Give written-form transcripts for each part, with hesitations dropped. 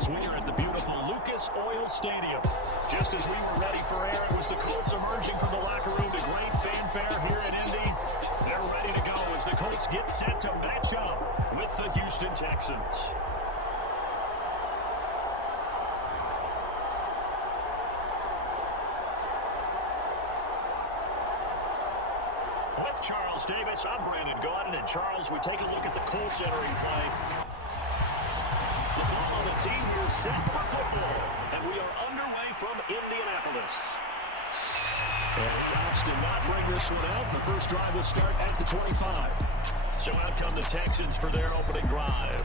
Indianapolis. We are at the beautiful Lucas Oil Stadium. Just as we were ready for air, it was the Colts emerging from the locker room to great fanfare here in Indy. They're ready to go as the Colts get set to match up with the Houston Texans. With Charles Davis, I'm Brandon Gaudin, and Charles, we take a look at the Colts entering play. The ball on the team here set for football, and we are underway from Indianapolis. And the Colts did not bring this one out. The first drive will start at the 25. So out come the Texans for their opening drive.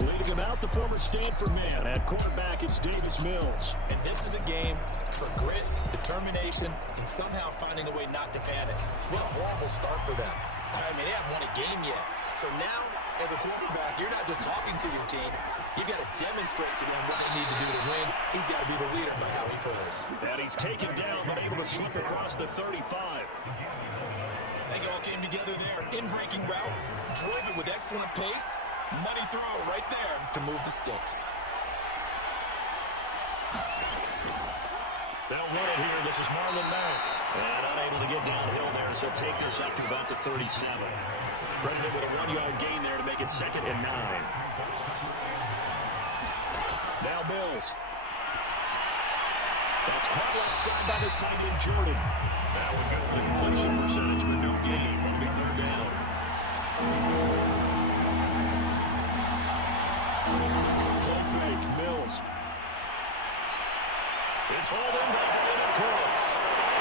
Leading him out, the former Stanford man. At quarterback, it's Davis Mills. And this is a game for grit, determination, and somehow finding a way not to panic. What a horrible start for them. I mean, they haven't won a game yet. So now, as a quarterback, you're not just talking to your team. You've got to demonstrate to them what they need to do to win. He's got to be the leader by how he plays. And he's taken down, but able to slip across the 35. They all came together there. In-breaking route, drove it with excellent pace. Money throw right there to move the sticks. They'll run it here. This is Marlon Mack. And unable to get downhill there, so take this up to about the 37. Credited with a 1-yard gain there to make it 2nd and 9. Now Mills. That's caught left side by the tight end Jordan. That would go for the completion percentage, but no gain. It'll be 3rd down. Fake, Mills. It's hauled in by Brandon Cooks.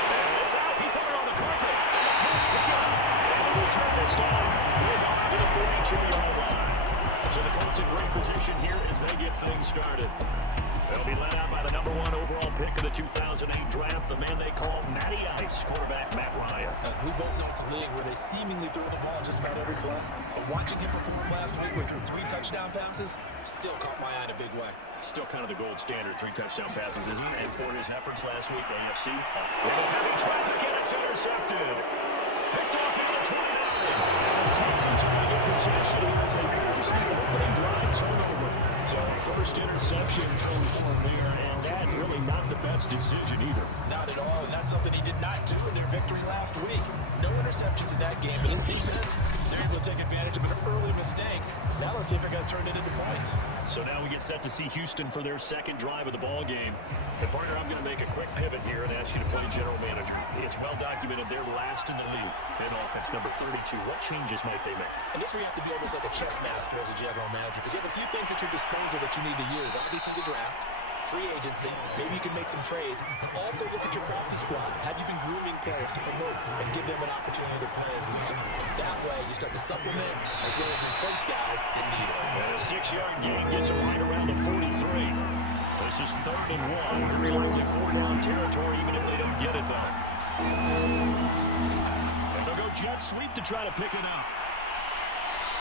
And it's out. He put it on the carpet. Cooks pick it up. And the return this time. We're on to the 42-yard line. So the Colts in great position here as they get things started. They'll be led out by the number 1 overall pick of the 2008 draft, the man they call Matty Ice, quarterback Matt Ryan. We both know it's a league where they seemingly throw the ball just about every play. But watching him perform last week where he threw 3 touchdown passes still caught my eye in a big way. Still kind of the gold standard, 3 touchdown passes, isn't it? And for his efforts last week, AFC. They're having traffic, and it's intercepted. Picked off at the 29. And the Texans are going to get possession here as they force the opening drive turnover. So first interception thrown for there, and that really not the best decision either. Not at all, and that's something he did not do in their victory last week. No interceptions in that game, but his defense, they're able to take advantage of an early mistake. Now let's see if they're going to turn it into points. So now we get set to see Houston for their 2nd drive of the ball game. And partner, I'm going to make a quick pivot here and ask you to play general manager. It's well documented they're last in the league in offense, number 32. What changes might they make? And this where you have to be almost like a chess master as a general manager, because you have a few things at your disposal that you need to use. Obviously the draft, free agency, maybe you can make some trades, but also look at your practice squad. Have you been grooming players to promote and give them an opportunity to play as well? That way you start to supplement as well as replace guys that need it. And a 6-yard gain gets it right around the 43. This is 3rd and 1. Very likely 4-down territory, even if they don't get it, though. And they'll go jet sweep to try to pick it up.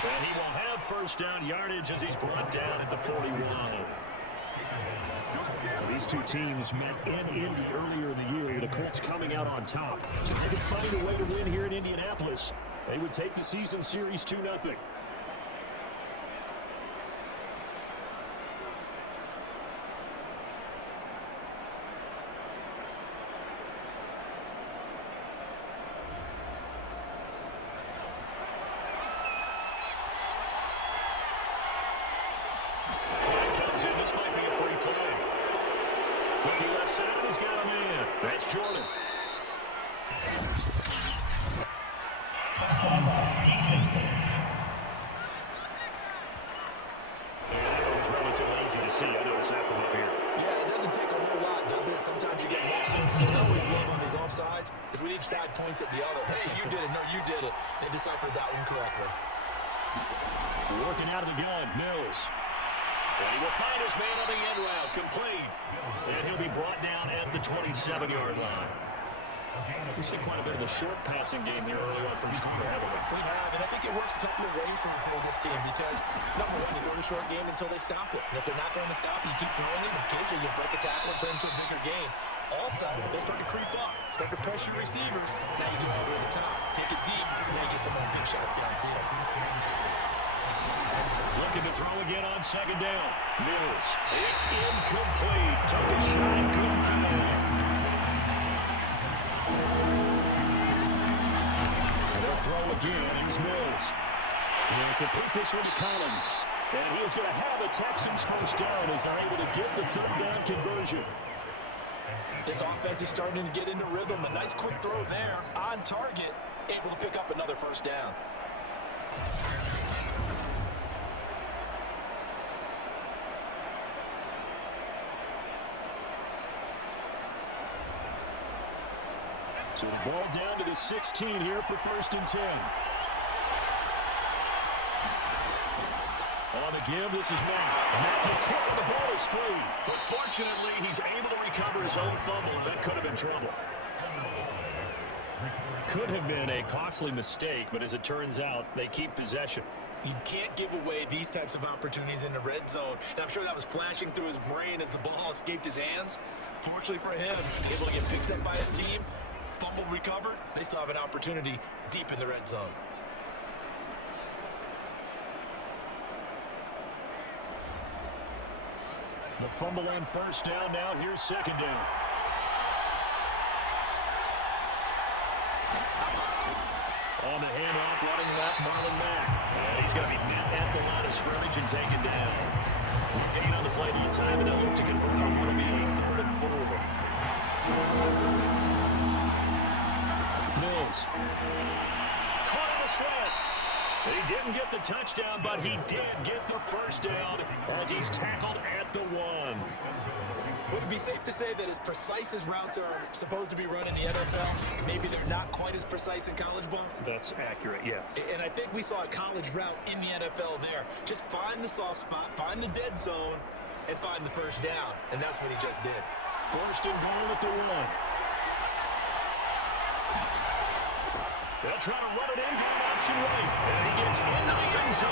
And he will have 1st down yardage as he's brought down at the 41. These two teams met in Indy earlier in the year. The Colts coming out on top. If they could find a way to win here in Indianapolis, they would take the season series 2-0. This might be a free play. Looking left side, he's got a man. That's Jordan. And that was relatively easy to see. I noticed that from up here. Yeah, it doesn't take a whole lot, does it? Sometimes you get lost. I always love on these offsides is when each side points at the other. Hey, you did it. No, you did it. They deciphered that one correctly. Working out of the gun, Mills. And he will find his man on the end route, complete. And he'll be brought down at the 27-yard line. We've seen quite a bit of the short passing game here early on from Scooter, haven't we? We have, and I think it works a couple of ways for this team because, number one, you throw the short game until they stop it. And if they're not going to stop it, you keep throwing it, and occasionally you break a tackle and turn into a bigger game. Also, if they start to creep up, start to pressure receivers, now you go over the top, take it deep, and now you get some of those big shots downfield. Looking to throw again on second down. Mills. It's incomplete. Took a shot. Couldn't connect. They'll throw again. Here's Mills. Now complete this one to Collins. And he is going to have a Texans first down as they're able to get the third down conversion. This offense is starting to get into rhythm. A nice quick throw there on target. Able to pick up another first down. So the ball down to the 16 here for 1st and 10. On the give, this is Matt. Matt gets hit and the ball is free. But fortunately, he's able to recover his own fumble. That could have been trouble. Could have been a costly mistake, but as it turns out, they keep possession. You can't give away these types of opportunities in the red zone. And I'm sure that was flashing through his brain as the ball escaped his hands. Fortunately for him, able to get picked up by his team, fumble recovered. They still have an opportunity deep in the red zone. The fumble on first down now. Here's second down. On the handoff, running left, Marlon Mack. And he's going to be met at the line of scrimmage and taken down. 8 on the play, the time, and they'll look to convert. It'll be a 3rd and 4. Mills. Caught on a slant. He didn't get the touchdown, but he did get the first down as he's tackled at the 1. Would it be safe to say that as precise as routes are supposed to be run in the NFL, maybe they're not quite as precise in college ball? That's accurate, yeah. And I think we saw a college route in the NFL there. Just find the soft spot, find the dead zone, and find the first down. And that's what he just did. 1st and goal at the 1. They'll try to run it in, get an option right. And he gets into the end zone.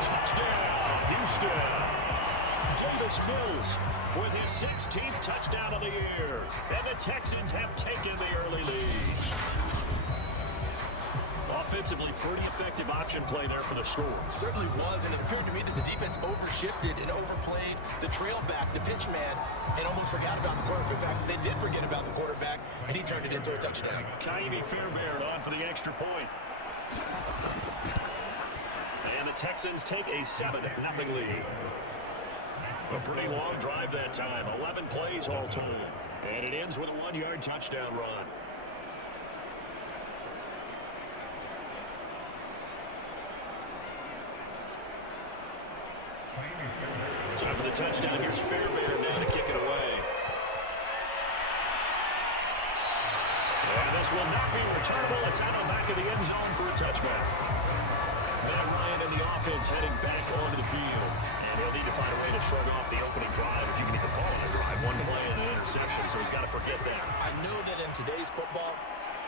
Touchdown, Houston. Davis Mills with his 16th touchdown of the year. And the Texans have taken the early lead. Offensively, pretty effective option play there for the score. Certainly was, and it appeared to me that the defense overshifted and overplayed the trail back, the pitch man, and almost forgot about the quarterback. In fact, they did forget about the quarterback, and he turned it into a touchdown. Kaimi Fairbairn on for the extra point. And the Texans take a 7-0 lead. A pretty long drive that time, 11 plays all told. And it ends with a 1-yard touchdown run. Time for the touchdown. Here's Fairbairn now to kick it away. And this will not be returnable. It's out of the back of the end zone for a touchback. Matt Ryan and the offense heading back onto the field. And he'll need to find a way to shrug off the opening drive, if you can even call it a drive. 1 play and an interception, so he's got to forget that. I know that in today's football,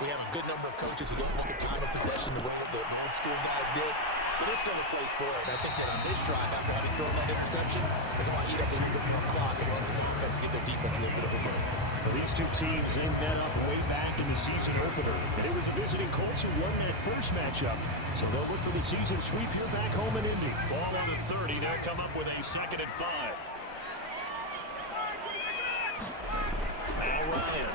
we have a good number of coaches who don't look at time of possession the way that the old school guys did. But there's still a place for it. And I think that on this drive, after having thrown that interception, they're going to eat up a little bit more clock and run some offense and give their defense a little bit of a break. Well, these two teams aimed that up way back in the season opener. And it was the visiting Colts who won that first matchup. So they'll look for the season sweep here back home in Indy. Ball on the 30. They'll come up with a 2nd and 5. Now Ryan.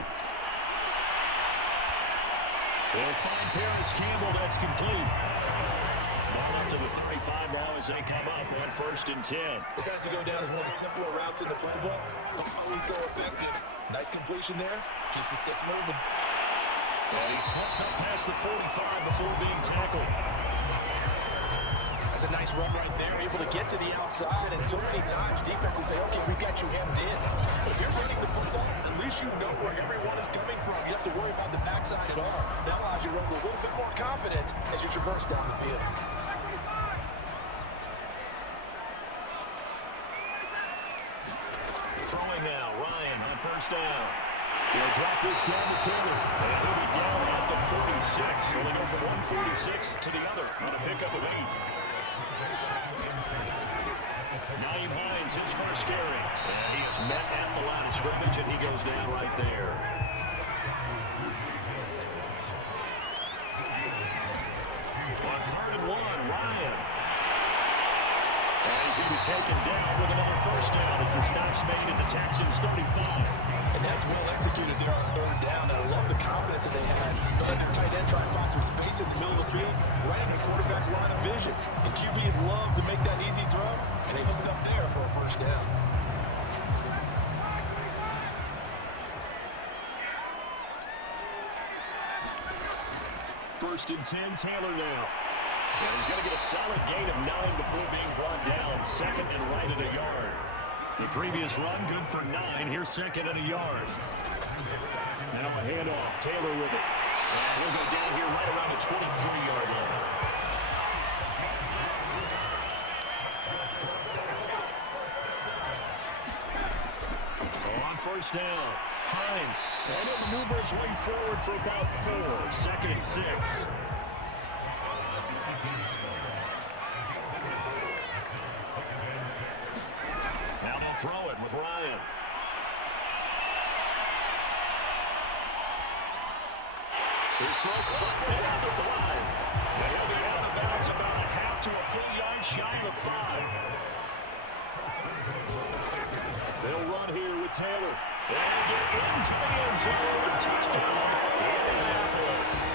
They'll find Paris Campbell. That's complete. Ball up to the 35 now as they come up on 1st and 10. This has to go down as one of the simpler routes in the playbook, but always so effective. Nice completion there. Keeps the sticks moving. And he slips up past the 45 before being tackled. That's a nice run right there, able to get to the outside, and so many times defenses say, okay, we've got you hemmed in. But if you're running the football, at least you know where everyone is coming from. You don't have to worry about the backside at all. That allows you to run with a little bit more confidence as you traverse down the field. Throwing now, Ryan on 1st down. He'll drop this down the table. And he'll be down at the 46. So they go from 146 to the other on a pickup of 8. Naeem Hines, his first carry. And he is met at the line of scrimmage, and he goes down right there. On 3rd and 1, Ryan. And he's going to be taken down with another first down as the stop's made at the Texans' 35. And that's well executed there on third down. And I love the confidence that they had. Letting their tight end try and find some space in the middle of the field, right in the quarterback's line of vision. And QBs love to make that easy throw, and they hooked up there for a first down. First and 10, Taylor now. And he's going to get a solid gain of 9 before being brought down. Second and right at a yard. The previous run, good for 9. Here's second and a yard. Now a handoff. Taylor with it. And he'll go down here right around the 23-yard line. On first down, Hines. And he'll maneuver his way forward for about 4. Second and 6. Throw it with Ryan. His throw caught down the 5. And he'll be out of bounds about a half to a full yard shy of 5. They'll run here with Taylor. And get into the end zone. Touchdown, Indianapolis.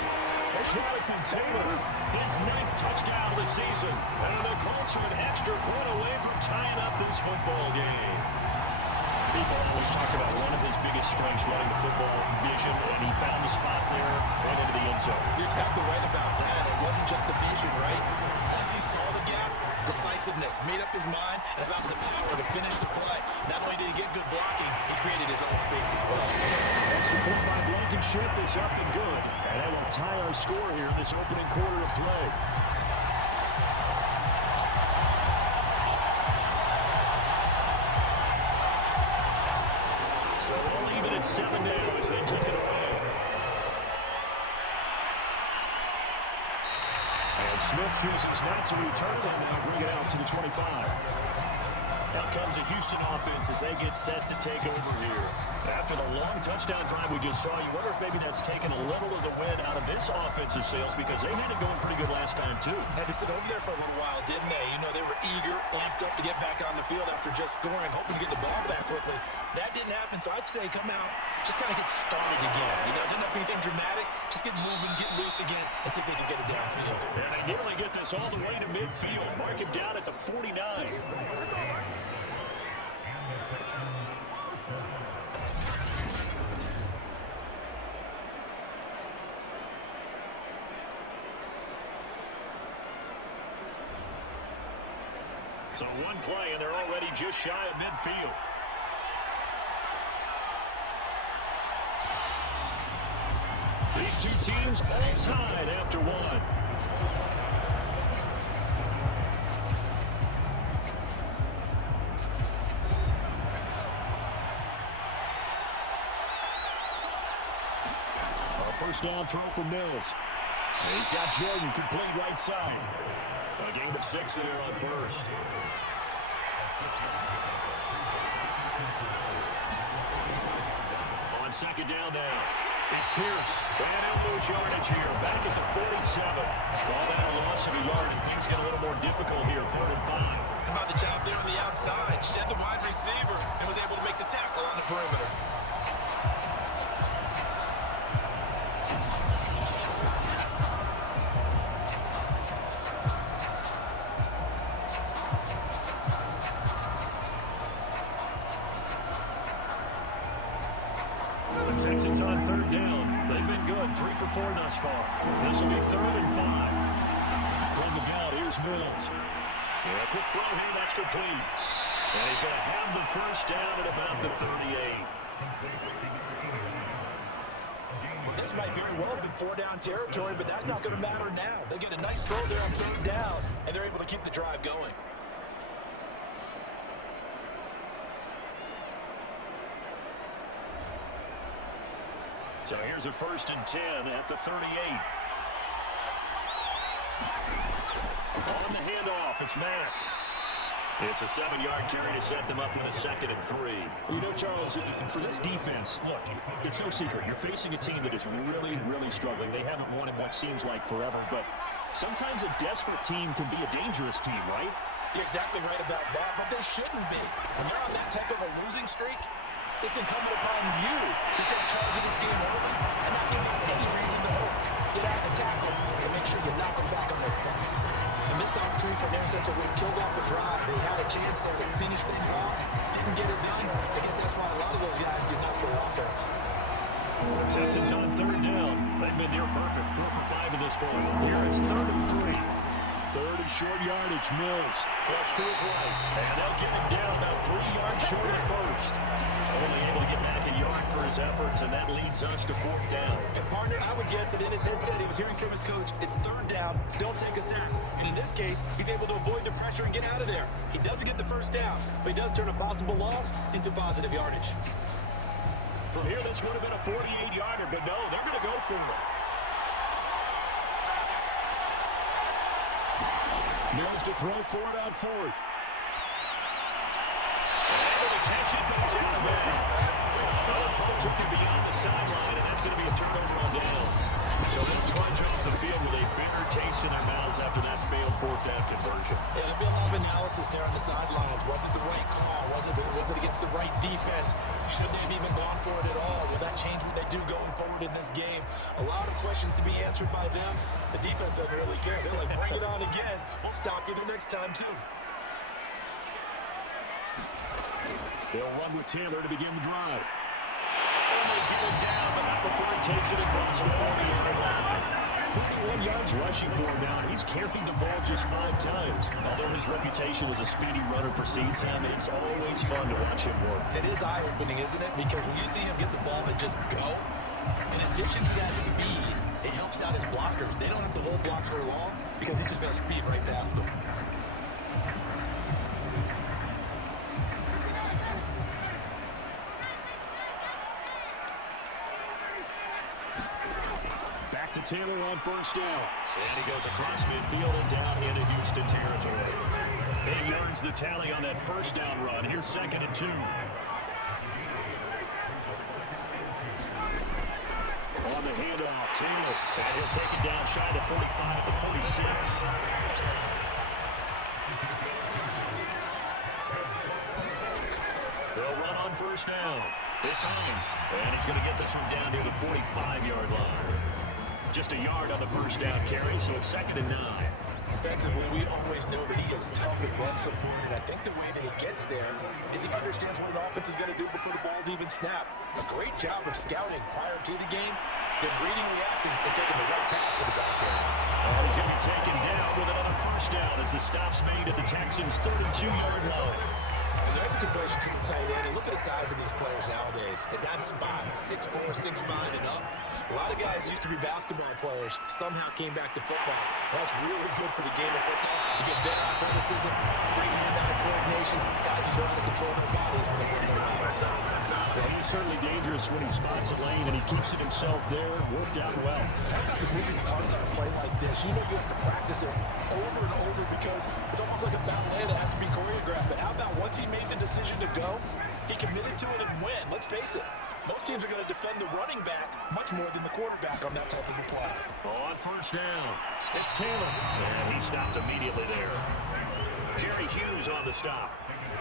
Jonathan Taylor, his 9th touchdown of the season. And the Colts are an extra point away from tying up this football game. People always talk about one of his biggest strengths running the football, vision, and he found the spot there right into the end zone. You're exactly right about that. It wasn't just the vision, right? Once he saw the gap, decisiveness, made up his mind, and about the power to finish the play. Not only did he get good blocking, he created his own space as well. Extra point by Blankenship is up and good. And that will tie our score here in this opening quarter of play. So we'll leave it at 7 now as they kick it away. And Smith chooses not to return it and now bring it out to the 25. Now comes a Houston offense as they get set to take over here. After the long touchdown drive we just saw, you wonder if maybe that's taken a little of the wind out of this offensive sales because they had it going pretty good last time too. Had to sit over there for a little while, didn't they? You know, they were eager, amped up to get back on the field after just scoring, hoping to get the ball back quickly. That didn't happen, so I'd say come out, just kind of get started again. You know, didn't have to be anything dramatic. Just get moving, get loose again, and see if they can get it downfield. And they nearly get this all the way to midfield. Mark him down at the 49. So one play, and they're already just shy of midfield. These two teams all tied after one. A first down throw for Mills. And he's got Jordan complete right side. A gain of 6 there on first. On second down now, it's Pierce. And he'll lose yardage here. Back at the 47. Call that a loss of a yard, and things get a little more difficult here, 4th and 5. How about the job there on the outside? Shed the wide receiver and was able to make the tackle on the perimeter. Texans on third down. They've been good, 3 for 4 thus far. This will be 3rd and 5. From the bell, here's Mills. Yeah, quick throw here, that's complete. And he's going to have the first down at about the 38. Well, this might very well have been 4-down territory, but that's not going to matter now. They get a nice throw there on 3rd down, and they're able to keep the drive going. So here's a 1st and 10 at the 38. On the handoff, it's Mack. It's a 7-yard carry to set them up with a 2nd and 3. You know, Charles, for this defense, look, it's no secret. You're facing a team that is really, really struggling. They haven't won in what seems like forever, but sometimes a desperate team can be a dangerous team, right? You're exactly right about that, but they shouldn't be. When you're on that type of a losing streak, it's incumbent upon you to take charge of this game early and not give them any reason to hope. Get out and tackle and make sure you knock them back on their butts. A missed opportunity for an interception would have killed off a drive. They had a chance there to finish things off. Didn't get it done. I guess that's why a lot of those guys did not play offense. The Texans on third down. They've been near perfect. 4 for 5 in this ball. Here it's 3rd and 3. Third and short yardage. Mills flush to his right. And they'll get him down about 3 yards short of the first. Only able to get back a yard for his efforts, and that leads us to 4th down. And partner, I would guess that in his headset he was hearing from his coach, it's 3rd down, don't take a sack. And in this case, he's able to avoid the pressure and get out of there. He doesn't get the first down, but he does turn a possible loss into positive yardage. From here, this would have been a 48-yarder, but no, they're going to go for it. Mills to throw for it on 4th. And the catch, it goes out of bounds. Well, the throw took it beyond the sideline, and that's going to be a turnover on downs. So they'll trudge off the field with a bitter taste in their mouths after that failed 4th down conversion. Yeah, there'll be a lot of analysis there on the sidelines. Was it the right call? Was it against the right defense? Should they have even gone for it at all? Will that change what they do going forward in this game? A lot of questions to be answered by them. The defense doesn't really care. They're like, bring it on again. We'll stop you the next time, too. They'll run with Taylor to begin the drive. And they get him down, but not before he takes it across the 40-yard line. 41 yards rushing for him now. He's carried the ball just 5 times. Although his reputation as a speedy runner precedes him, it's always fun to watch him work. It is eye-opening, isn't it? Because when you see him get the ball and just go, in addition to that speed, it helps out his blockers. They don't have to hold blocks for long because he's just going to speed right past them. Back to Taylor on 1st down. And he goes across midfield and down into Houston territory. He earns the tally on that 1st down run. Here's 2nd and 2. On the handoff, Taylor. And he'll take it down shy of 45 at the 46. They'll run on 1st down. It's Hines. And he's going to get this one down near the 45-yard line. Just a yard on the 1st down carry, so it's 2nd and 9. Defensively, we always know that he is tough and run support, and I think the way that he gets there is he understands what an offense is going to do before the ball's even snapped. A great job of scouting prior to the game, then reading, reacting, and taking the right path to the back end. And he's going to be taken down with another 1st down as the stop's made at the Texans' 32-yard line. And there's a completion to the tight end. And look at the size of these players nowadays. At that spot, 6'4", 6'5", and up. A lot of guys used to be basketball players, somehow came back to football. That's really good for the game of football. You get better athleticism, great hand-eye coordination. Guys who know how to control their bodies when they run their routes. Well, he's certainly dangerous when he spots a lane, and he keeps it himself there. Worked out well. You're moving parts of a play like this. You know you have to practice it over and over because it's almost like a ballet that has to be choreographed. But how about once he made the decision to go, he committed to it and win. Let's face it. Most teams are going to defend the running back much more than the quarterback on that type of a play. On 1st down, it's Taylor. And he stopped immediately there. Jerry Hughes on the stop.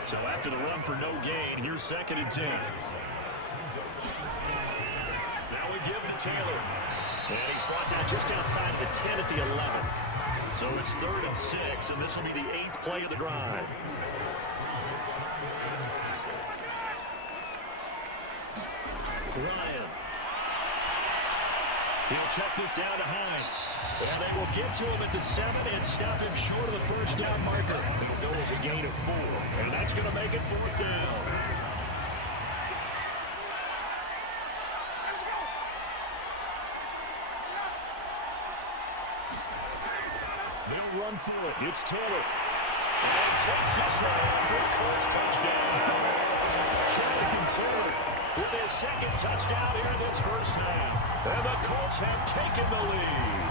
So after the run for no gain, here's 2nd and 10. Now we give to Taylor. And he's brought down just outside of the 10 at the 11. So it's 3rd and 6, and this will be the 8th play of the drive. Ryan. He'll check this down to Hines. And they will get to him at the 7 and stop him short of the 1st down marker. He'll go as a gain of 4, and that's going to make it 4th down. They'll run for it. It's Taylor. And takes this one for a Colts touchdown. Jonathan Taylor with his 2nd touchdown here in this 1st half. And the Colts have taken the lead.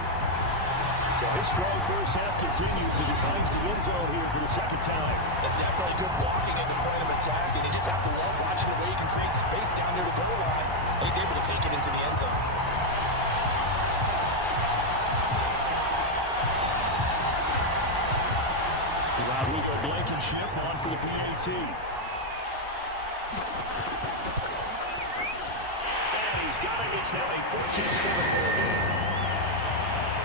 So his strong 1st half continues as he finds the end zone here for the 2nd time. And definitely good blocking at the point of attack, and you just have to love watching the way he can create space down near the goal line, and he's able to take it into the end zone. Luke Blankenship on for the PAT. And he's got it. It's now a 14-7 ball game.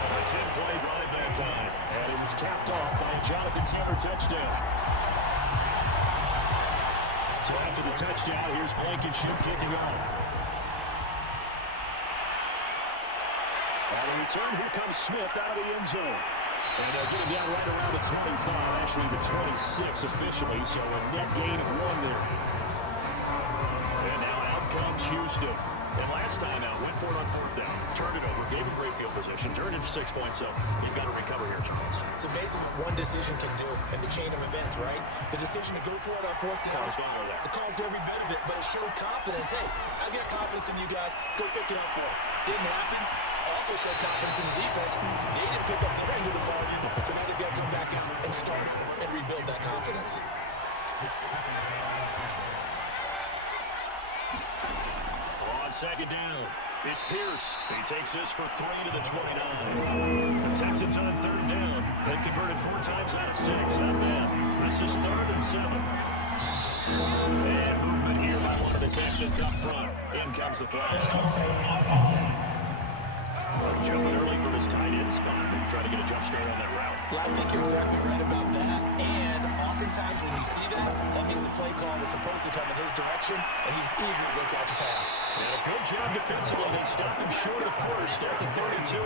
A 10-play drive that time. And it was capped off by a Jonathan Taylor touchdown. So after the touchdown, here's Blankenship kicking off. On the return, here comes Smith out of the end zone. And they'll get him down right around the 25, actually the 26 officially, so a net gain of 1 there. And now out comes Houston. And last time out, went for it on 4th down, turned it over, gave him great field position, turned into 6 points up. You've got to recover here, Charles. It's amazing what one decision can do in the chain of events, right? The decision to go for it on 4th down. The calls every bit of it, but it showed confidence. Hey, I've got confidence in you guys. Go pick it up for it. Didn't happen. Also showed confidence in the defense. They didn't pick up their end of the bargain, so now they've got to come back out and start over and rebuild that confidence. On 2nd down, it's Pierce. He takes this for 3 to the 29. The Texans on 3rd down. They've converted 4 times out of 6. Not bad. This is 3rd and 7. And movement here by one of the Texans up front. In comes the flash. Jumping early from his tight end spot. Trying to get a jump start on that route. Yeah, I think you're exactly right about that. And oftentimes when you see that, that means the play call was supposed to come in his direction, and he was eager to go catch a pass. And a good job defensively. They stopped him short of 1st at the 32.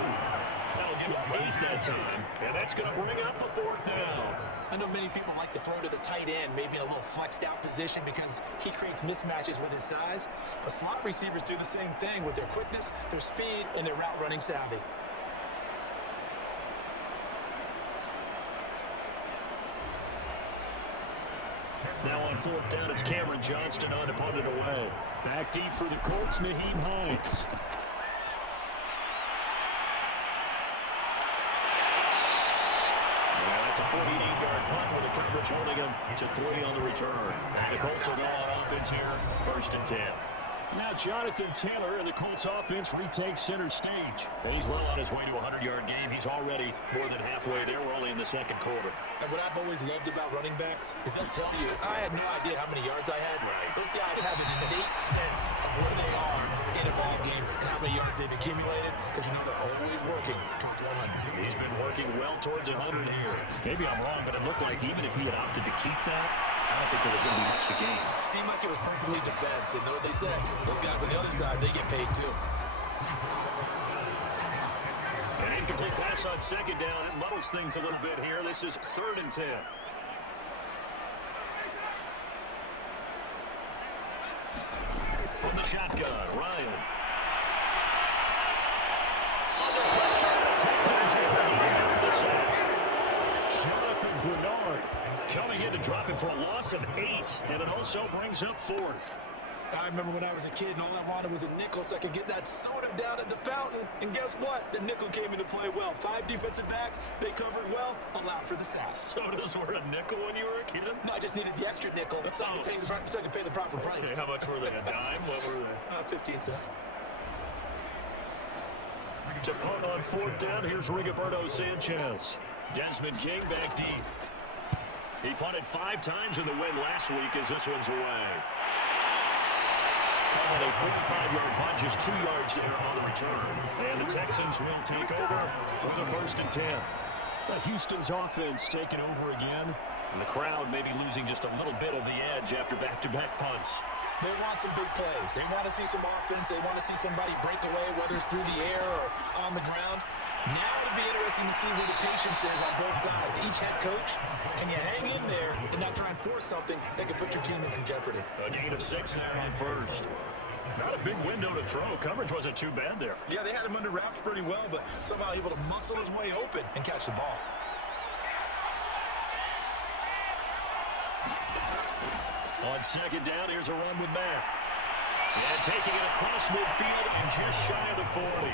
That'll give him 8 that time. And that's going to bring up a 4th down. I know many people like to throw to the tight end, maybe in a little flexed out position because he creates mismatches with his size. But slot receivers do the same thing with their quickness, their speed, and their route running savvy. Now on 4th down, it's Cameron Johnston on to punt it away. Back deep for the Colts, Naheem Hines. It's a 48-yard punt with the coverage holding him to 3 on the return. And the Colts will go on offense here, 1st and 10. Now Jonathan Taylor and the Colts offense retakes center stage. He's well on his way to a 100-yard game. He's already more than halfway there. We're only in the 2nd quarter. And what I've always loved about running backs is they'll tell you, I had no idea how many yards I had. Those guys have an innate sense of where they are in a ball game and how many yards they've accumulated because you know they're always working towards 100. He's been working well towards 100 here. Maybe I'm wrong, but it looked like even if he had opted to keep that, I don't think there was going to be much to gain. Seemed like it was perfectly defense, and know what they said? Those guys on the other side, they get paid too. An incomplete pass on 2nd down. It muddles things a little bit here. This is 3rd and 10. From the shotgun, Ryan. Under pressure, the Texans able to get out of the sack. Jonathan Bernard coming in to drop him for a loss of 8, and it also brings up 4th. I remember when I was a kid and all I wanted was a nickel so I could get that soda down at the fountain. And guess what? The nickel came into play well. 5 defensive backs, they covered well, allowed for the sack. Sodas were a nickel when you were a kid? No, I just needed the extra nickel so I could pay the proper price. Okay, how much were they? A dime? What were they? 15 cents. To punt on 4th down, here's Rigoberto Sanchez. Desmond King back deep. He punted 5 times in the win last week as this one's away. And a 45-yard punt, just 2 yards there on the return. And the Texans will take over with a 1st and 10. Houston's offense taking over again. And the crowd maybe losing just a little bit of the edge after back-to-back punts. They want some big plays. They want to see some offense. They want to see somebody break away, whether it's through the air or on the ground. Now it'll be interesting to see where the patience is on both sides. Each head coach, can you hang in there and not try and force something that could put your team in some jeopardy? A gain of 6 there on 1st. Not a big window to throw. Coverage wasn't too bad there. Yeah, they had him under wraps pretty well, but somehow able to muscle his way open And catch the ball. On 2nd down, here's a run with Mack. And taking it across midfield and just shy of the 40.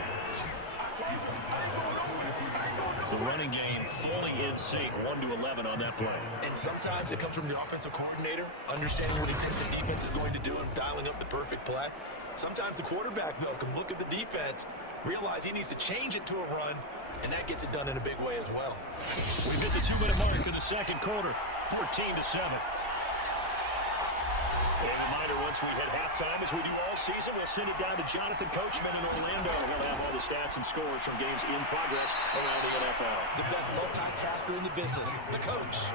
The running game fully in sync, 1-11 on that play. And sometimes it comes from the offensive coordinator, understanding what he thinks the defense is going to do and dialing up the perfect play. Sometimes the quarterback, though, can look at the defense, realize he needs to change it to a run, and that gets it done in a big way as well. We've hit the 2-minute mark in the 2nd quarter. 14-7. And a reminder, once we hit halftime, as we do all season, we'll send it down to Jonathan Coachman in Orlando. He'll have all the stats and scores from games in progress around the NFL. The best multitasker in the business, the coach.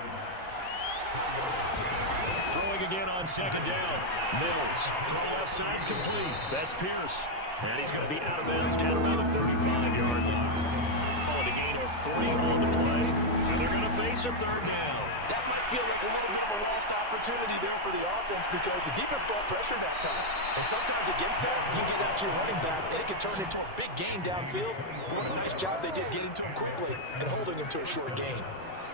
Throwing again on second down. Mills, throw left side complete. That's Pierce. And he's going to be out of bounds down around the 35-yard line. On a gain of 40 on the play. And they're going to face a third down. That might feel like a little bit of a lost opportunity there for the offense because the defense brought pressure that time. And sometimes against that, you get out to your running back, and it can turn into a big gain downfield. What a nice job they did getting to him quickly and holding him to a short gain.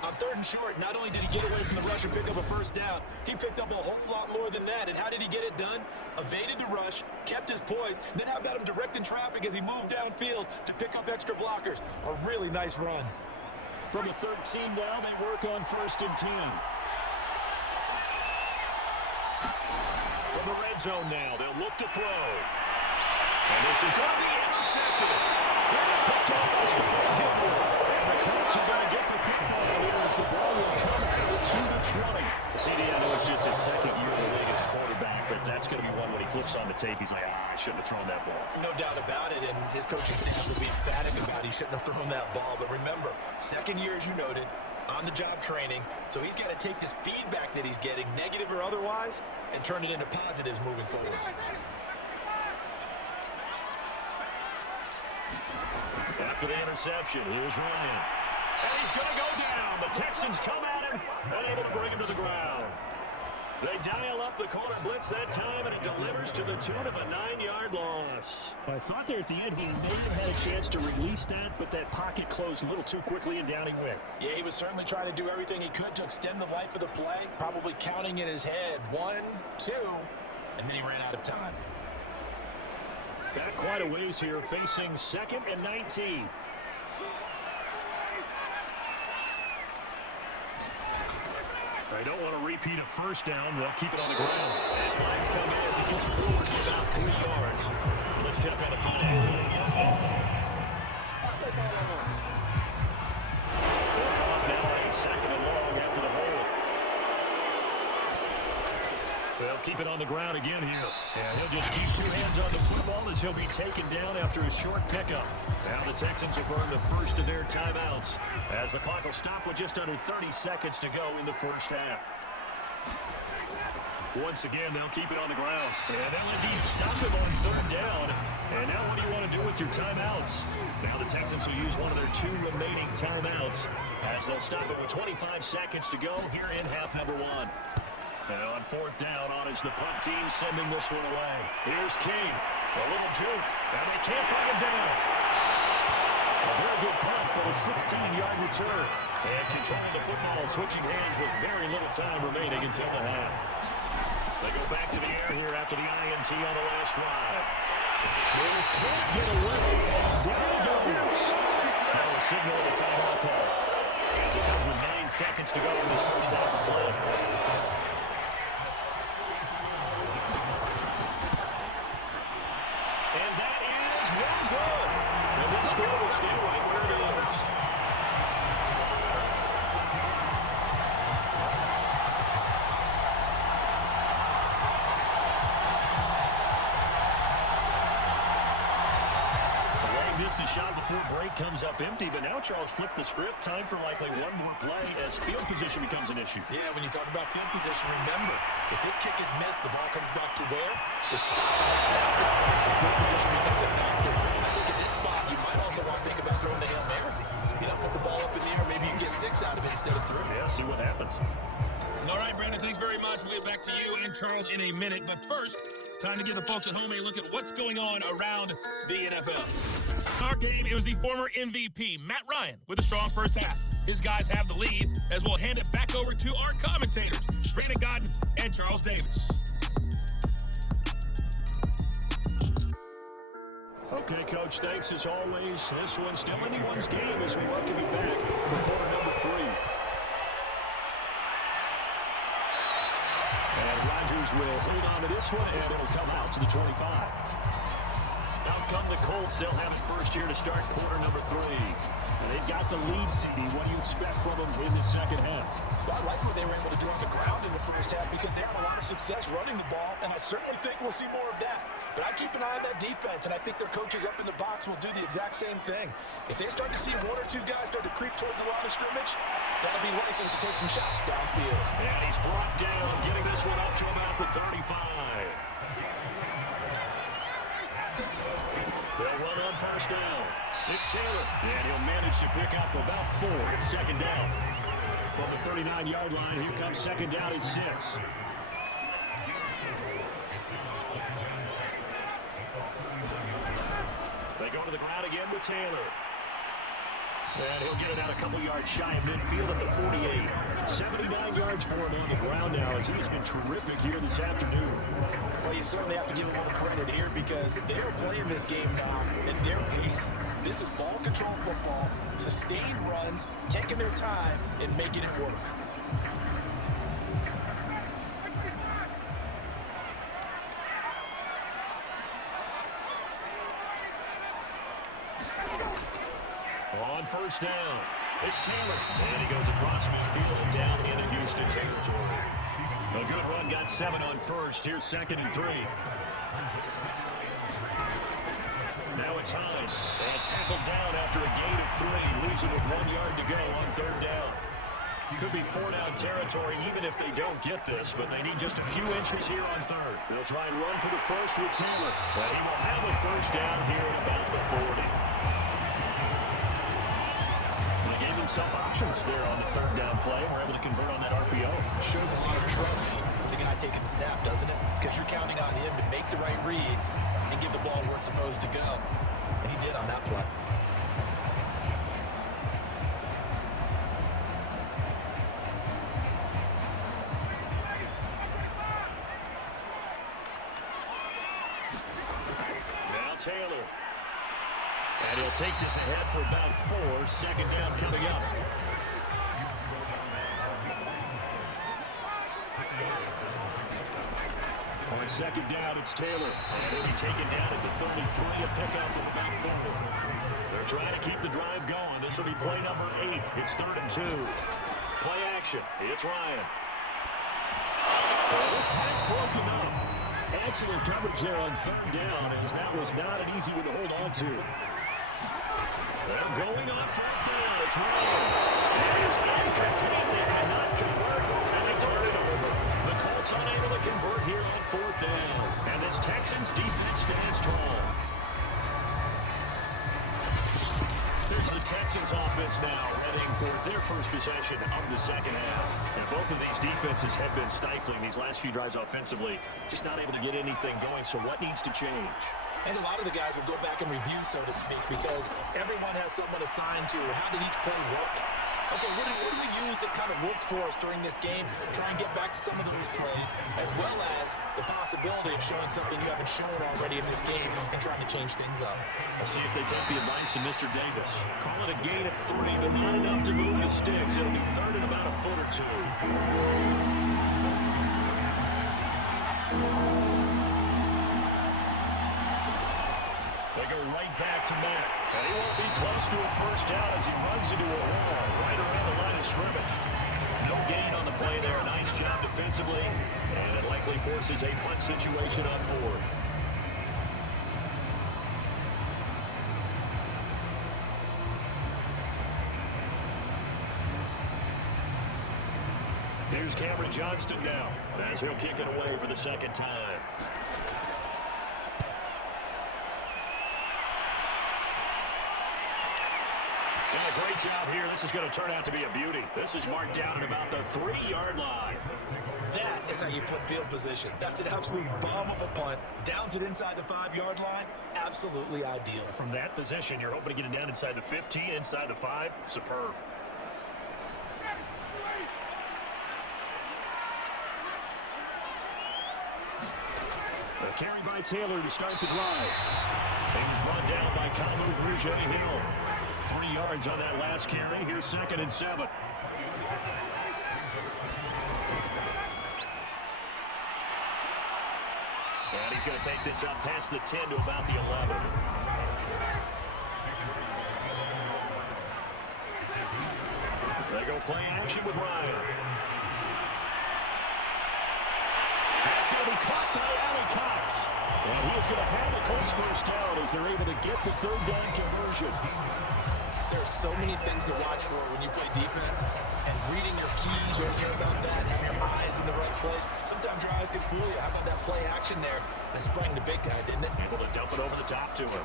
On third and short, not only did he get away from the rush and pick up a first down, he picked up a whole lot more than that. And how did he get it done? Evaded the rush, kept his poise, and then how about him directing traffic as he moved downfield to pick up extra blockers? A really nice run. From the 13 now, they work on 1st and 10. From the red zone now, they'll look to throw. And this is going to be intercepted. Picked off by Stephon Gilmore. And the Colts are going to get the football here as the ball will come out at 2-20. CD, I know it's just his second year in the league as a quarterback, but that's going to be one when he flips on the tape. He's like, I shouldn't have thrown that ball. No doubt about it, and his coaching staff will be emphatic about he shouldn't have thrown that ball. But remember, second year, as you noted, on-the-job training, so he's got to take this feedback that he's getting, negative or otherwise, and turn it into positives moving forward. After the interception, here's Ryan. And he's going to go down. The Texans come at him, unable to bring him to the ground. They dial up the corner blitz that time, and it delivers to the tune of a 9-yard loss. I thought there at the end he may have had a chance to release that, but that pocket closed a little too quickly, and down he went. Yeah, he was certainly trying to do everything he could to extend the life of the play, probably counting in his head 1, 2, and then he ran out of time. Back quite a ways here, facing 2nd and 19. They don't want to repeat a first down. They'll keep it on the ground. And flags come in as he gets forward about 3 yards. Let's check out a play. They'll come up now a 2nd and long after the hold. They'll keep it on the ground again here. And he'll just keep 2 hands on the football as he'll be taken down after a short pickup. Now the Texans will burn the first of their timeouts as the clock will stop with just under 30 seconds to go in the first half. Once again, they'll keep it on the ground. And they'll indeed stop him on 3rd down. And now what do you want to do with your timeouts? Now the Texans will use one of their 2 remaining timeouts as they'll stop it with 25 seconds to go here in half number 1. And on 4th down, on is the punt team sending this one away. Here's King. A little juke, and they can't bring him down. A very good punt, but a 16-yard return. And controlling the football, switching hands with very little time remaining until the half. They go back to the air here after the INT on the last drive. Mills can't get away. Down he goes. Now a signal of the timeout call. As it comes with 9 seconds to go in this first half of play. Score will stay right where it is. The long distance shot before break comes up empty, but now Charles flipped the script. Time for likely one more play as field position becomes an issue. Yeah, when you talk about field position, remember, if this kick is missed, the ball comes back to where? The spot that they snapped it from, so field position becomes a factor. I think at this spot, you might also want to think about throwing the Hail Mary. You know, put the ball up in the air, maybe you can get 6 out of it instead of 3. Yeah, see what happens. All right, Brandon, thanks very much. We'll get back to you and Charles in a minute. But first, time to give the folks at home a look at what's going on around the NFL. Our game, it was the former MVP, Matt Ryan, with a strong first half. His guys have the lead, as we'll hand it back over to our commentators, Brandon Godden and Charles Davis. Okay, Coach, thanks as always. This one's still anyone's game as we welcome you back for quarter number 3. And Rodgers will hold on to this one, and it'll come out to the 25. Out come the Colts. They'll have it first here to start quarter number 3. They've got the lead, CD. What do you expect from them in the second half? Well, I like what they were able to do on the ground in the first half because they had a lot of success running the ball, and I certainly think we'll see more of that. But I keep an eye on that defense, and I think their coaches up in the box will do the exact same thing. If they start to see one or two guys start to creep towards the line of scrimmage, that'll be license to take some shots downfield. And he's brought down, getting this one up to about the 35. They'll run on first down. It's Taylor, and he'll manage to pick up about 4 at second down. From the 39-yard line, here comes second down and 6. They go to the ground again with Taylor. And he'll get it out a couple yards shy of midfield at the 48. 79 yards for him on the ground now, as he's been terrific here this afternoon. Well, you certainly have to give a little credit here because they are playing this game now at their pace. This is ball control football, sustained runs, taking their time and making it work. On first down, it's Taylor, and he goes across midfield and down into Houston territory. A good run, got 7 on first. Here's second and 3. Now it's Hines, and tackled down after a gain of 3. Leaves it with 1 yard to go on third down. Could be 4-down territory even if they don't get this, but they need just a few inches here on third. They'll try and run for the first with Taylor, but he will have a first down here at about the 40. Himself options there on the third down play. We're able to convert on that RPO. Shows a lot of trust in the guy taking the snap, doesn't it? Because you're counting on him to make the right reads and give the ball where it's supposed to go. And he did on that play. Now Taylor. And he'll take this ahead for about 4. Second down coming up. On second down, it's Taylor. And he'll be taken down at the 33, a pickup of about 4. They're trying to keep the drive going. This will be play number 8. It's 3rd and 2. Play action. It's Ryan. Well, this pass broken up. Excellent coverage there on third down, as that was not an easy one to hold on to. They're going on fourth down. It's Ryan. It is incomplete. They cannot convert, and they turn it over. The Colts unable to convert here on fourth down. And this Texans defense stands tall. There's the Texans offense now heading for their first possession of the second half. And both of these defenses have been stifling these last few drives offensively. Just not able to get anything going, so what needs to change? And a lot of the guys will go back and review, so to speak, because everyone has someone assigned to how did each play work. Okay, what do we use that kind of worked for us during this game? Try and get back some of those plays, as well as the possibility of showing something you haven't shown already in this game and trying to change things up. We'll see if they take the advice of Mr. Davis. Call it a gain of 3, but not enough to move the sticks. It'll be 3rd and about a foot or 2. They go right back to Mack, and he won't be close to a first down as he runs into a wall right around the line of scrimmage. No gain on the play there. Nice job defensively, and it likely forces a punt situation on 4th. Here's Cameron Johnston now, as he'll kick it away for the second time. Great job here. This is going to turn out to be a beauty. This is marked down at about the 3-yard line. That is how you flip field position. That's an absolute bomb of a punt. Downs it inside the 5-yard line. Absolutely ideal. From that position, you're hoping to get it down inside the 15, inside the 5. Superb. A carry by Taylor to start the drive. He was brought down by Kamu Grugier-Hill. 3 yards on that last carry. Here's 2nd and 7. And he's going to take this up past the 10 to about the 11. They go play action with Ryan. That's going to be caught by Allie Cox. And he's going to have the Colts first down as they're able to get the third down conversion. There's so many things to watch for when you play defense. And reading your keys, you always hear about that, having your eyes in the right place. Sometimes your eyes can fool you. How about that play action there? And it sprang the big guy, didn't it? Able to dump it over the top to him.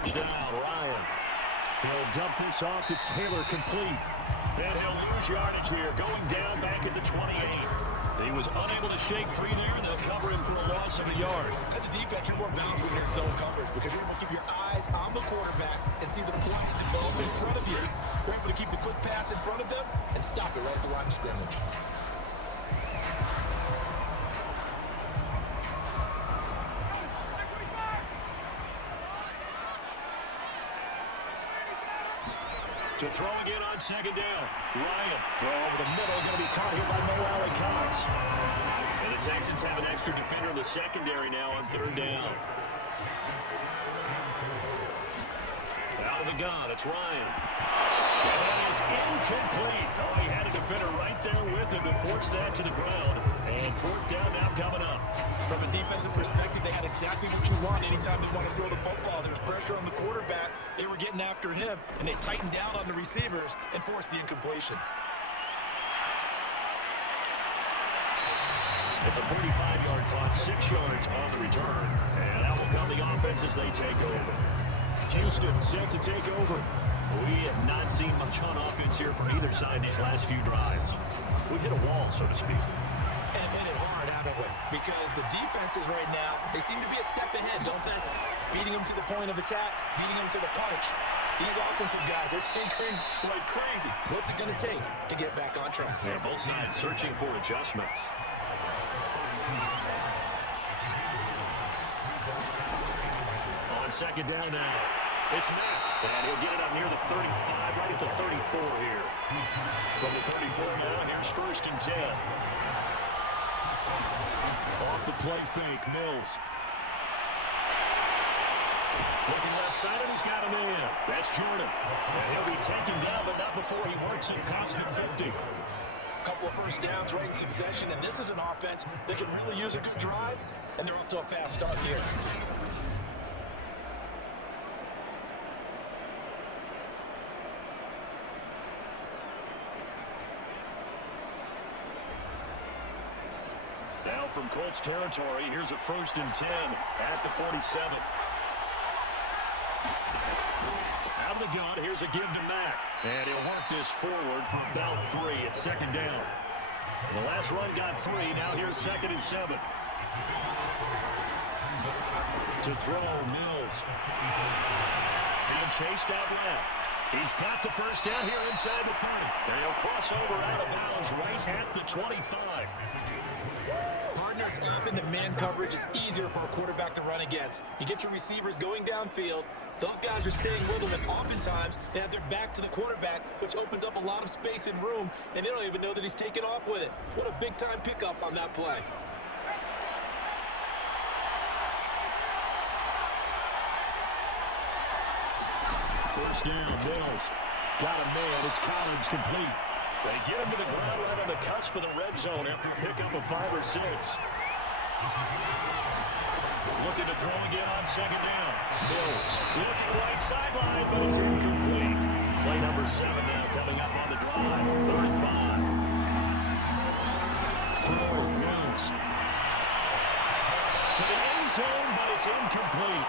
Down, Ryan. He'll dump this off to Taylor, complete. Then he'll lose yardage here, going down back at the 28. He was unable to shake free there. They'll cover him for a loss of a yard. As a defense, you're more balanced when you're in zone coverage because you're able to keep your eyes on the quarterback and see the play that goes in front of you. You're able to keep the quick pass in front of them and stop it right at the line of scrimmage. To throw again on second down. Ryan, throw over the middle, going to be caught here by Allie Cox. And the Texans have an extra defender in the secondary now on third down. Out of the gun, it's Ryan. And that is incomplete. Oh, he had a defender right there with him to force that to the ground. And fourth down now coming up. From a defensive perspective, they had exactly what you want anytime they want to throw the football. There was pressure on the quarterback. They were getting after him, and they tightened down on the receivers and forced the incompletion. It's a 45-yard punt, 6 yards on the return. And that will come the offense as they take over. Houston set to take over. We have not seen much on offense here for either side these last few drives. We've hit a wall, so to speak. And have hit it hard, haven't we? Because the defenses right now, they seem to be a step ahead, don't they? Beating them to the point of attack, beating them to the punch. These offensive guys are tinkering like crazy. What's it going to take to get back on track? Yeah, both sides searching for adjustments. On second down now, it's Mack. And he'll get it up near the 35, right at the 34 here. From the 34 now, here's first and 10. Off the play fake, Mills. Looking left side, and he's got a man. That's Jordan. And he'll be taken down, but not before he works it past the 50. A couple of first downs right in succession, and this is an offense that can really use a good drive, and they're off to a fast start here. Now from Colts territory, here's a first and 10 at the 47. Out of the gun, here's a give to Mack. And he'll work this forward for about 3 at second down. The last run got 3, now here's second and 7. To throw, Mills. Being chased out left. He's got the first down here inside the 30. And he'll cross over out of bounds right at the 25. Partner, it's often the man coverage is easier for a quarterback to run against. You get your receivers going downfield. Those guys are staying with them, and oftentimes they have their back to the quarterback, which opens up a lot of space and room, and they don't even know that he's taken off with it. What a big-time pickup on that play. First down, Mills. Got a man. It's Collins complete. They get him to the ground right on the cusp of the red zone after a pickup of 5 or 6. Looking to throw again on second down. Mills looking right sideline, but it's incomplete. Play number 7 now coming up on the drive. 3rd and 5. Throw, Mills. To the end zone, but it's incomplete.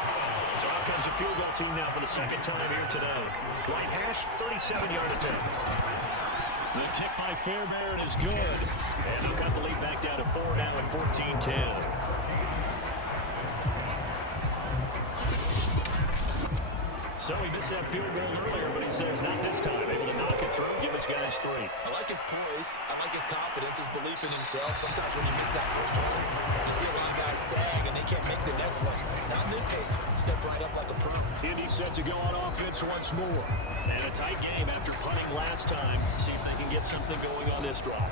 So out comes a field goal team now for the second time here today. Right hash, 37-yard attempt. The kick by Fairbairn is good. And they've got the lead back down to 4 now at 14-10. So he missed that field goal earlier, but he says not this time. Able to knock it through, give his guys 3. I like his poise. I like his confidence, his belief in himself. Sometimes when you miss that first one, you see a lot of guys sag and they can't make the next one. Not in this case. Stepped right up like a pro. Indy set to go on offense once more. And a tight game after punting last time. See if they can get something going on this drive.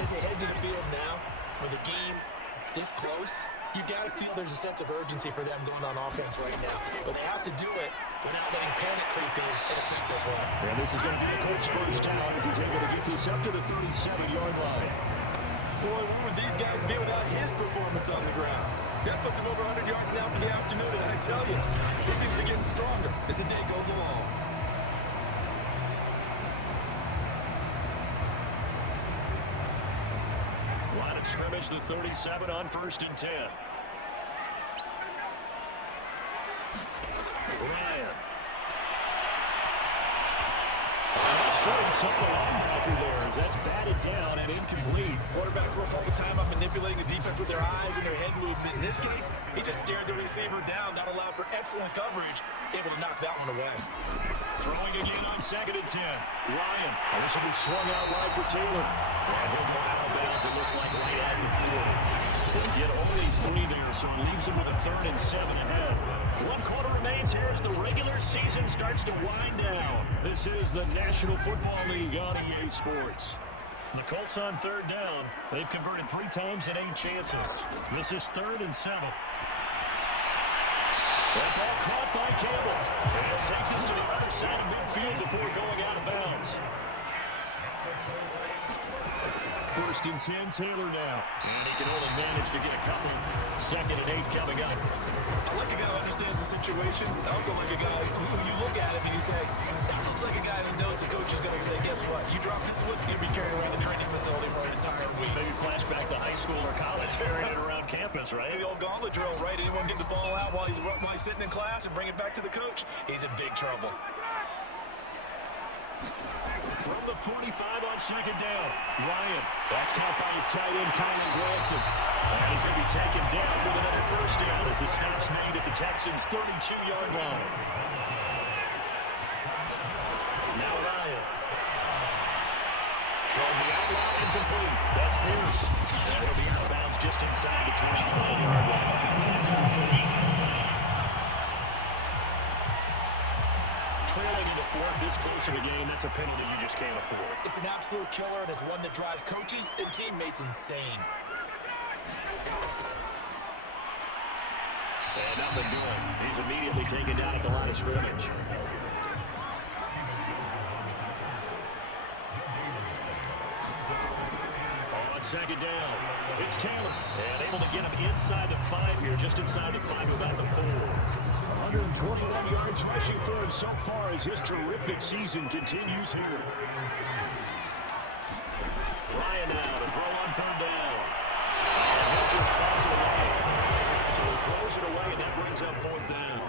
As they head to the field now, with the game this close, you got to feel there's a sense of urgency for them going on offense right now. But they have to do it without letting panic creep in and affect their play. And this is going to be the Colts' first down as he's able to get this up to the 37-yard line. Boy, where would these guys be without his performance on the ground? That puts him over 100 yards now for the afternoon, and I tell you, this seems to be getting stronger as the day goes along. Line of scrimmage, the 37 on 1st and 10. Ryan. Short side linebacker there as that's batted down and incomplete. Quarterbacks work all the time on manipulating the defense with their eyes and their head movement. In this case, he just stared the receiver down, not allowed for excellent coverage, able to knock that one away. Throwing again on 2nd and 10. Ryan. And this will be swung out wide for Taylor. And he'll go out of bounds, it looks like right at the 40. Yet only 3 there, so it leaves him with a 3rd and 7 ahead. 1 quarter remains here as the regular season starts to wind down. This is the National Football League on EA Sports. The Colts on 3rd down. They've converted 3 times and 8 chances. This is 3rd and 7. That ball caught by Campbell. And he'll take this to the other side of midfield before going out of bounds. 1st and 10, Taylor now. And he can only manage to get a couple. 2nd and 8 coming up. I like a guy who understands the situation. I also like a guy who you look at him and you say, that looks like a guy who knows the coach is going to say, guess what? You drop this one, you'll be carrying around the training facility for an entire week. Maybe flashback to high school or college, carrying it around campus, right? The old gauntlet drill, right? Anyone get the ball out while he's sitting in class and bring it back to the coach? He's in big trouble. From the 45 on 2nd down, Ryan. That's caught by his tight end, Kylan Granson. And he's going to be taken down with another 1st down as the stop's made at the Texans' 32-yard line. Now Ryan. Throwing the outlaw incomplete. That's Pierce. And he'll be out of bounds just inside the 25-yard line. Trailing into 4th this close in the game, that's a penalty you just can't afford. It's an absolute killer, and it's one that drives coaches and teammates insane. And nothing doing. He's immediately taken down at the line of scrimmage. On 2nd down, it's Taylor. And able to get him inside the 5 here, just inside the 5, about the 4. 121 yards rushing for him so far as his terrific season continues here. Ryan now to throw on 3rd down. And he'll just toss it away. So he throws it away, and that brings up 4th down.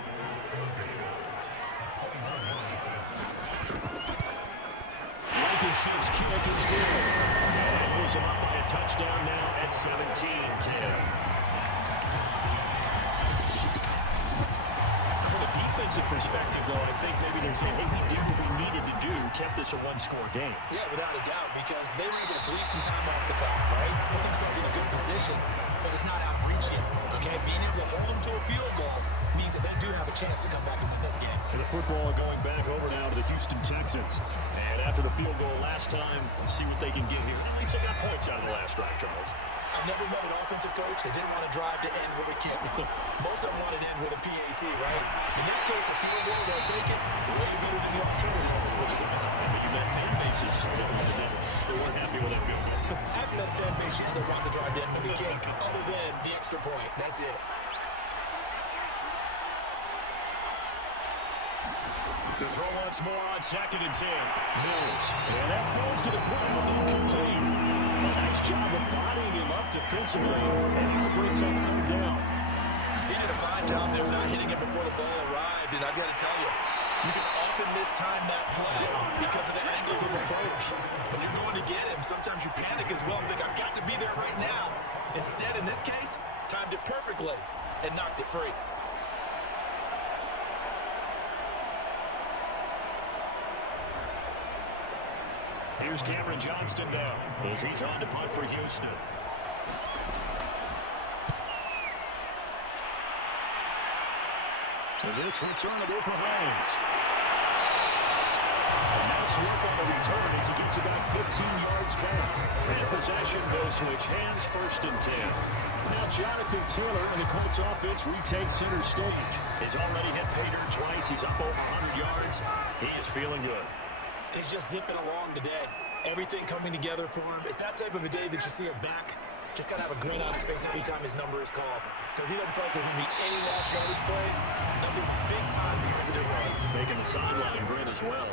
Blankenship's kick is good. And it moves him up by a touchdown now at 17-10. Defensive perspective, though, I think maybe they're saying, hey, we did what we needed to do, kept this a 1-score game. Yeah, without a doubt, because they were able to bleed some time off the clock, right? Put themselves in a good position, but it's not out of reach yet, okay? Being able to hold them to a field goal means that they do have a chance to come back and win this game. And the football going back over now to the Houston Texans. And after the field goal last time, we'll see what they can get here. At least they got points out of the last drive, Charles. I've never met an offensive coach that didn't want to drive to end with a kick. Most of them want to end with a PAT, right? In this case, a field goal, they'll take it way better than the alternative, which is a punt. But you met fan bases that weren't happy with that field goal. I haven't met a fan base yet that wants to drive to end with a kick, other than the extra point. That's it. To throw once more on 2nd and 10. Mills. And that falls to the ground, incomplete. A nice job of bodying him up defensively. And that brings up 3rd down. He did a fine job there not hitting it before the ball arrived. And I've got to tell you, you can often mistime that play because of the angles of approach. When you're going to get him, sometimes you panic as well and think, I've got to be there right now. Instead, in this case, timed it perfectly and knocked it free. Here's Cameron Johnston now as he's on to punt for Houston. And this returnable for Hines. And now Nice work on the return as he gets about 15 yards back. And possession will switch hands, 1st and 10. Now Jonathan Taylor and the Colts offense retake center stage. He's already hit pay dirt twice. He's up over 100 yards. He is feeling good. He's just zipping along today. Everything coming together for him. It's that type of a day that you see a back just got to have a grin on his face every time his number is called. Because he doesn't feel like there's going to be any lost yardage plays. Nothing big-time positive runs. Making the sideline grin as well.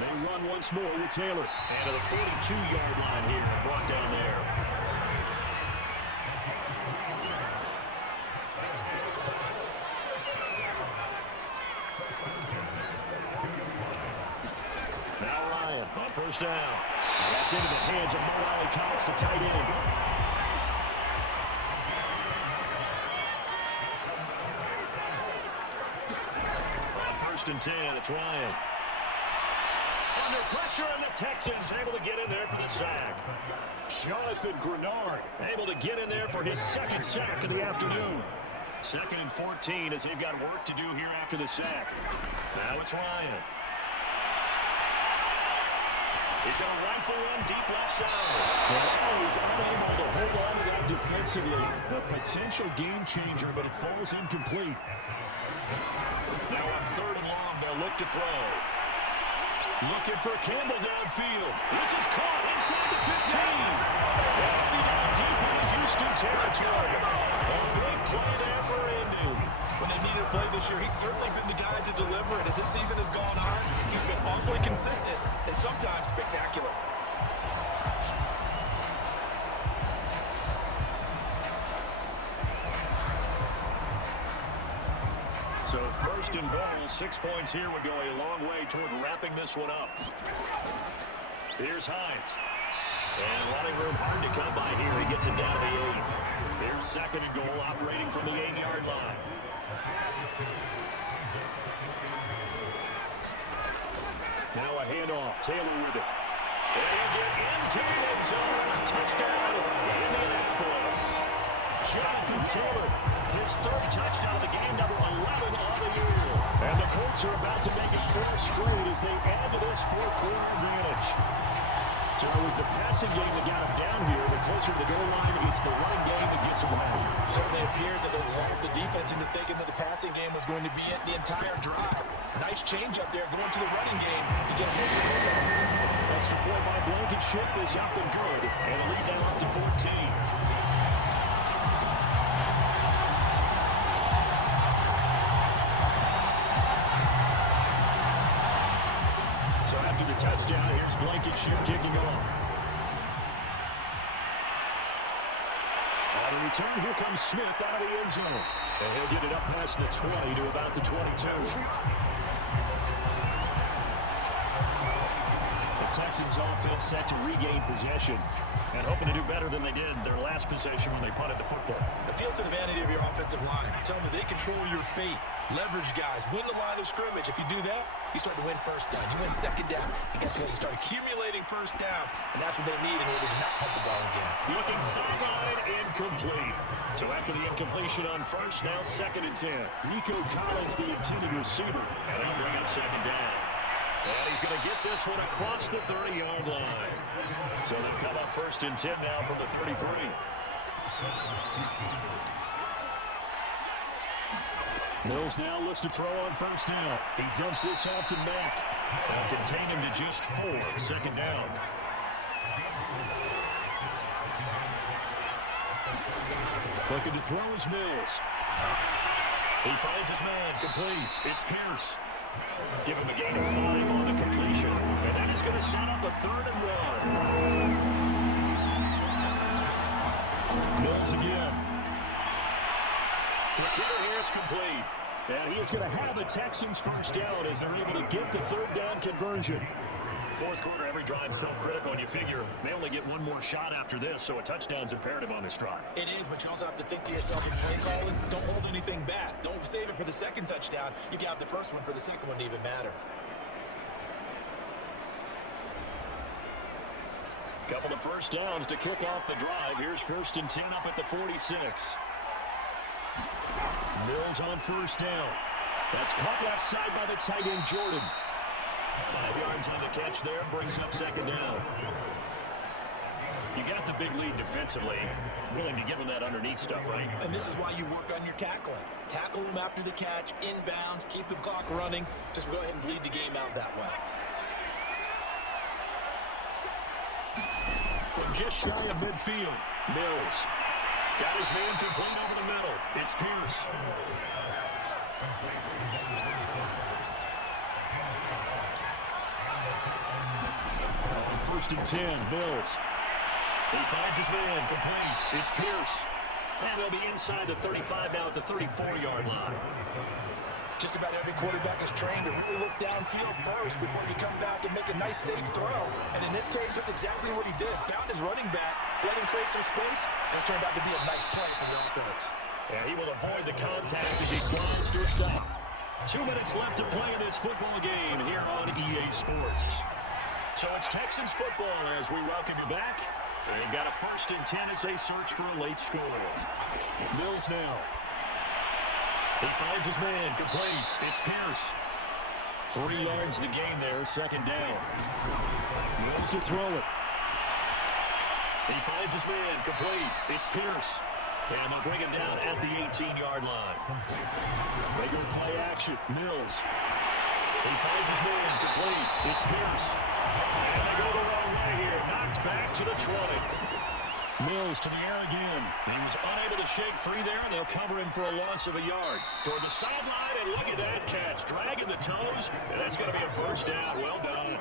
They run once more with Taylor. And to the 42-yard line here, brought down there. Now Ryan on 1st down. That's into the hands of Mo Cox, the tight end. On 1st and 10, it's Ryan. Under pressure, and the Texans able to get in there for the sack. Jonathan Grenard able to get in there for his 2nd sack of the afternoon. 2nd and 14 as they've got work to do here after the sack. Now it's Ryan. He's going to rifle one deep left side. Well, he's unable to hold on to that defensively. A potential game changer, but it falls incomplete. Now on 3rd and long, they'll look to throw. Looking for Campbell downfield. This is caught inside the 15. And deep into Houston territory. A big play there for Indy. When they needed a play this year, he's certainly been the guy to deliver it. As this season has gone on, he's been awfully consistent and sometimes spectacular. So 1st and goal, 6 points here would go a long way toward wrapping this one up. Here's Hines. And running room hard to come by here. He gets it down to the 8. Here's 2nd and goal, operating from the 8-yard line. Now a handoff. Taylor with it. And he'll get into the end zone. Touchdown, Indianapolis. Jonathan Taylor, his 3rd touchdown of the game, number 11 on the year. And the Colts are about to make it 4 straight as they add to this 4th quarter advantage. So it was the passing game that got him down here. The closer to the goal line, it's the running game that gets him home. Certainly appears that they lulled the defense into thinking that the passing game was going to be it the entire drive. Nice change up there going to the running game to get him. Extra point by Blankenship is up and good. And the lead now up to 14. So after the touchdown, here's Blankenship kicking off. On the return, here comes Smith out of the end zone. And he'll get it up past the 20 to about the 22. The Texans offense set to regain possession and hoping to do better than they did their last possession when they punted the football. Appeal to the vanity of your offensive line. Tell them that they control your fate. Leverage guys. Win the line of scrimmage. If you do that, you start to win 1st down. You win 2nd down. And guess what? You start accumulating 1st downs. And that's what they need in order to not punt the ball again. Looking sideline, incomplete. So after the incompletion on 1st, now 2nd and 10. Nico Collins, the intended receiver. And they'll bring up 2nd down. And he's going to get this one across the 30-yard line. So they come up 1st and 10 now from the 33. Mills now looks to throw on 1st down. He dumps this off to Mack. And contain him to just 4. 2nd down. Looking to throw is Mills. He finds his man, complete. It's Pierce. Give him a gain of 5 on the completion. And that is going to set up a 3rd and 1. Mills again. The kicker here, it's complete. And he is going to have the Texans 1st down as they're able to get the 3rd down conversion. 4th quarter, every drive so critical, and you figure they only get one more shot after this, so a touchdown's imperative on this drive. It is, but you also have to think to yourself in play calling, don't hold anything back. Don't save it for the 2nd touchdown. You got the 1st one for the 2nd one to even matter. Couple of 1st downs to kick off the drive. Here's 1st and 10 up at the 46. Mills on first down. That's caught left side by the tight end, Jordan. 5 yards on the catch there, brings up second down. You got the big lead defensively. Willing to give him that underneath stuff, right? And this is why you work on your tackling. Tackle him after the catch, inbounds, keep the clock running. Just go ahead and bleed the game out that way. From just shy of midfield, Mills got his man complete over the middle. It's Pierce. First and 10, Mills. He finds his man complete. It's Pierce. And they'll be inside the 35 now at the 34-yard line. Just about every quarterback is trained to really look downfield first before you come back and make a nice, safe throw. And in this case, that's exactly what he did. Found his running back, let him create some space, and it turned out to be a nice play for the offense. And he will avoid the contact as he slides to a stop. 2 minutes left to play in this football game here on EA Sports. So it's Texans football as we welcome you back. They've got a first and 10 as they search for a late score. Mills now. He finds his man complete. It's Pierce. 3 yards the gain there, second down. Mills to throw it. He finds his man complete. It's Pierce. And they'll bring him down at the 18-yard line. They go play action. Mills. He finds his man complete. It's Pierce. And they go the wrong way here. Knocked back to the 20. Mills to the air again. He was unable to shake free there, and they'll cover him for a loss of a yard. Toward the sideline, and look at that catch. Dragging the toes, and that's going to be a first down. Well done.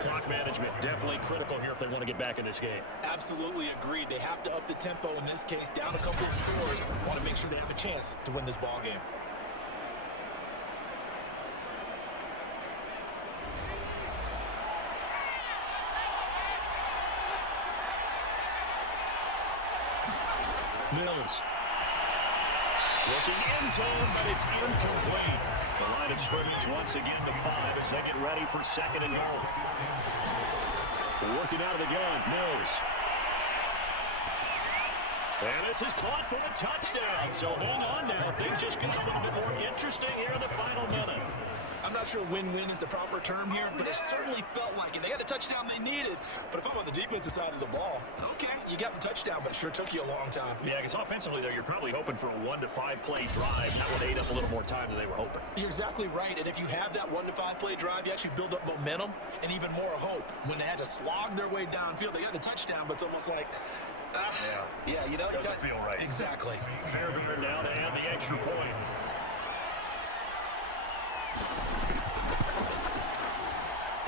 Clock management definitely critical here if they want to get back in this game. Absolutely agreed. They have to up the tempo in this case, down a couple of scores. Want to make sure they have a chance to win this ball game. Mills. Looking end zone, but it's incomplete. The line of scrimmage once again to 5 as they get ready for second and goal. Working out of the gun, Mills. And this is caught for a touchdown. So hang on now. Things just get a little bit more interesting here in the final minute. I'm not sure win-win is the proper term here, but it certainly felt like it. They got the touchdown they needed. But if I'm on the defensive side of the ball, okay, you got the touchdown, but it sure took you a long time. Yeah, because offensively there, you're probably hoping for a 1 to 5 play drive. That would ate up a little more time than they were hoping. You're exactly right. And if you have that 1 to 5 play drive, you actually build up momentum and even more hope. When they had to slog their way downfield, they got the touchdown, but it's almost like, yeah, you know, doesn't feel right. Exactly. Fairbairn now to add the extra point.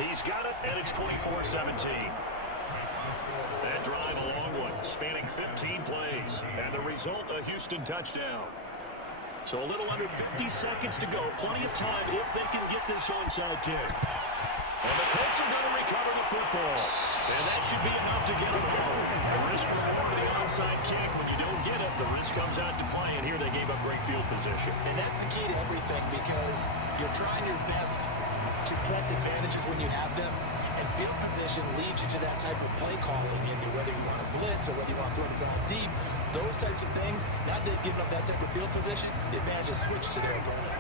He's got it, and it's 24-17. That drive a long one, spanning 15 plays, and the result, a Houston touchdown. So a little under 50 seconds to go. Plenty of time if they can get this onside kick. And the Colts are going to recover the football. And that should be enough to get them home. The risk reward of the onside kick. When you don't get it, the risk comes out to play. And here they gave up great field position. And that's the key to everything, because you're trying your best to press advantages when you have them. And field position leads you to that type of play calling into whether you want to blitz or whether you want to throw the ball deep. Those types of things, now they've given up that type of field position, the advantage is switched to their opponent.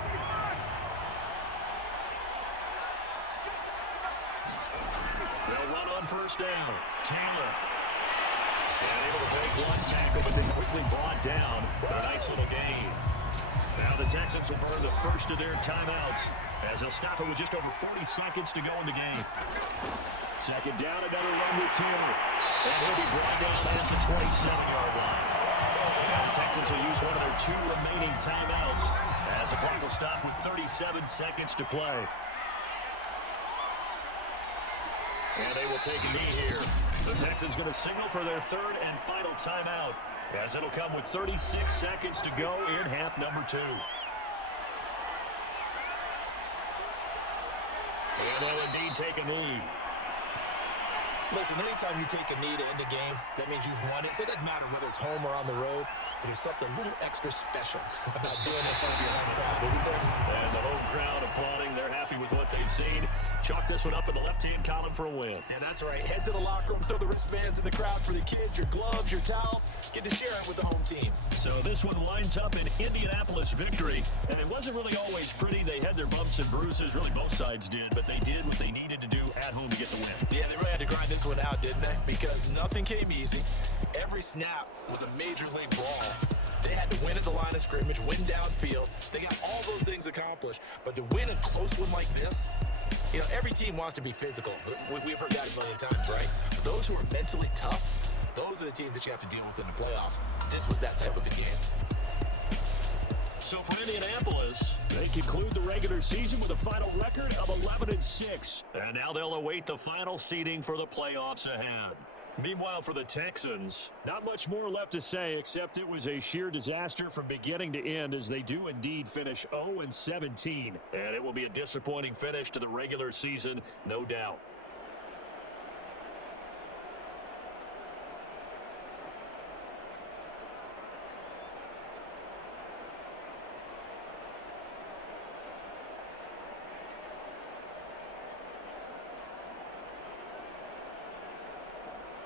They'll run on first down. Taylor. And able to make one tackle, but then quickly brought down. What a nice little gain. Now the Texans will burn the first of their timeouts as they'll stop it with just over 40 seconds to go in the game. Second down, another run with Taylor. And he'll be brought down at the 27-yard line. And the Texans will use one of their 2 remaining timeouts as the clock will stop with 37 seconds to play. And they will take a knee here. The Texans going to signal for their 3rd and final timeout, as it'll come with 36 seconds to go in half number 2. And they'll indeed take a knee. Listen, anytime you take a knee to end a game, that means you've won it. So it doesn't matter whether it's home or on the road. But there's something a little extra special about doing it in front of your home crowd, isn't there? And the home crowd applauding. They're happy with what they've seen. Chalk this one up in the left-hand column for a win. Yeah, that's right. Head to the locker room, throw the wristbands in the crowd for the kids, your gloves, your towels. Get to share it with the home team. So this one winds up in Indianapolis victory. And it wasn't really always pretty. They had their bumps and bruises. Really, both sides did. But they did what they needed to do at home to get the win. Yeah, they really had to grind this one out, didn't they? Because nothing came easy. Every snap was a major league brawl. They had to win at the line of scrimmage, win downfield. They got all those things accomplished. But to win a close one like this, you know, every team wants to be physical. We've heard that a million times, right? But those who are mentally tough, those are the teams that you have to deal with in the playoffs. This was that type of a game. So for Indianapolis, they conclude the regular season with a final record of 11-6. And now they'll await the final seeding for the playoffs ahead. Meanwhile, for the Texans, not much more left to say except it was a sheer disaster from beginning to end as they do indeed finish 0-17. And it will be a disappointing finish to the regular season, no doubt.